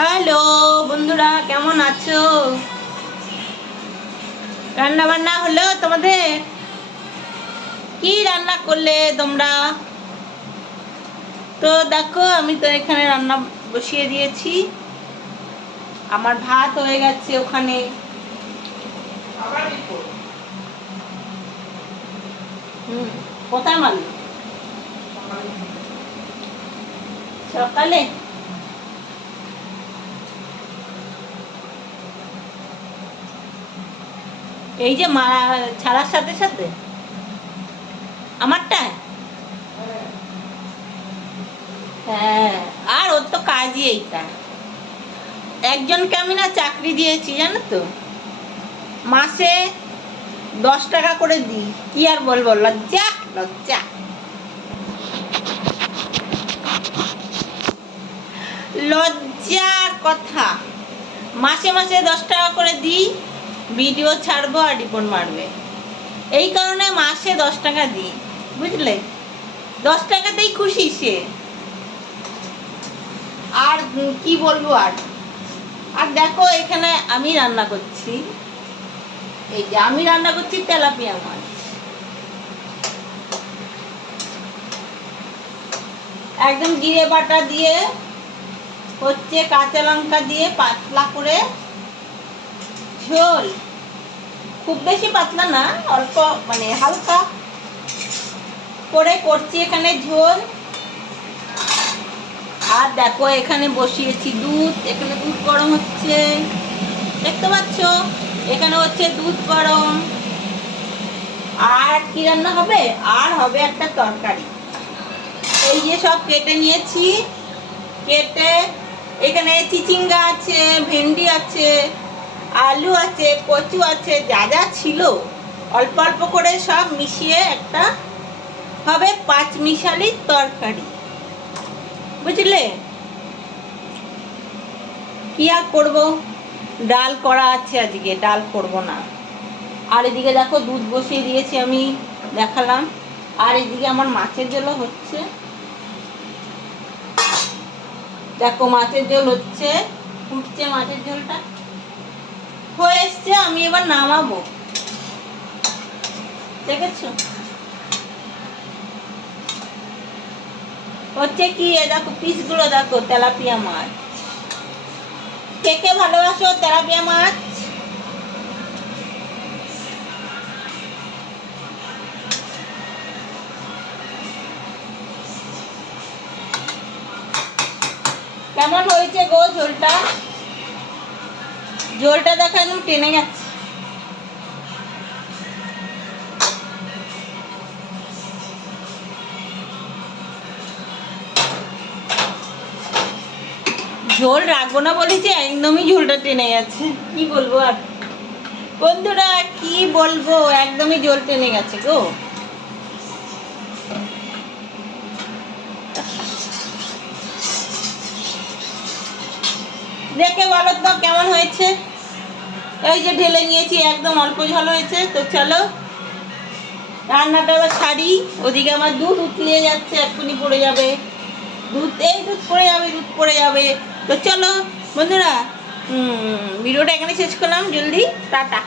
Hello বন্ধুরা, কেমন আছো? রান্না বান্না হলো তোমাদের? কি রান্না করলে তোমরা? তো দেখো, আমি তো এখানে রান্না বসিয়ে দিয়েছি। আমার ভাত হয়ে গেছে ওখানে। কোথায় মারল? সকালে এই যে ছাড়ার সাথে সাথে আমারটা। হ্যাঁ, আর ওর তো কাজই এইটা। একজনকে আমি না চাকরি দিয়েছি, জানো তো, মাসে 10 টাকা করে দিই। কি আর বলবো, লজ্জা লজ্জা লজ্জার কথা। মাসে মাসে 10 টাকা করে দিই, ভিডিও ছাড়বো আর রিপোর্ট মারবে। এই কারণে মাসে 10 টাকা দিই, বুঝলে? 10 টাকাতেই খুশি সে। আর কি বলবো। আর আর দেখো, এখানে আমি রান্না করছি। এই যে আমি রান্না করছি তেলাপিয়া মাছ। একদম জিরে বাটা দিয়ে হচ্ছে, কাঁচা লঙ্কা দিয়ে পাতলা করে ঝোল। খুব বেশি পাতলা না, অল্প মানে হালকা করে করছি এখানে ঝোল। আর দেখো, এখানে বসিয়েছি দুধ। এখানে দুধ গরম হচ্ছে, দেখতে পাচ্ছ? এখানে হচ্ছে দুধ গরম। আর কি রান্না হবে? আর হবে একটা তরকারি। এই যে সব কেটে নিয়েছি। কেটে এখানে চিচিঙ্গা আছে, ভেন্ডি আছে, আলু আছে, কচু আছে, যা যা ছিল অল্প অল্প করে সব মিশিয়ে একটা হবে পাঁচমিশালি তরকারি, বুঝলে? কি আর করবো, ডাল করা আছে, আজকে ডাল করব না। আর এদিকে দেখো, দুধ বসিয়ে দিয়েছি আমি, দেখালাম। আর এদিকে আমার মাছের ঝোলও হচ্ছে। দেখো, মাছের ঝোল হচ্ছে, ফুটছে মাছের ঝোলটা, হয়ে এসছে। আমি এবার নামাবো, দেখেছো? হচ্ছে কি, দেখো পিসগুলো দেখো, তেলাপিয়া মাছ। কে কে ভালোবাসো তেলাপিয়া মাছ? কেমন হয়েছে গো ঝোলটা? ঝোলটা দেখো, একদম টেনে যাচ্ছে। ঝোল রাখবো না বলেছি, একদমই ঝোলটা টেনে যাচ্ছে। কি বলবো আর বন্ধুরা, কি বলবো, একদমই ঝোল টেনে গেছে গো। দেখে বলো তো কেমন হয়েছে। এই যে ঢেলে নিয়েছি, একদম অল্প ঝোল হয়েছে। তো চলো রান্নাটা আবার ছাড়ি। ওদিকে আমার দুধ উতলিয়ে যাচ্ছে, এক্ষুনি পড়ে যাবে দুধ। এই দুধ পড়ে যাবে, দুধ পড়ে যাবে। তো চলো বন্ধুরা, ভিডিওটা এখানে শেষ করলাম। জলদি টাটা।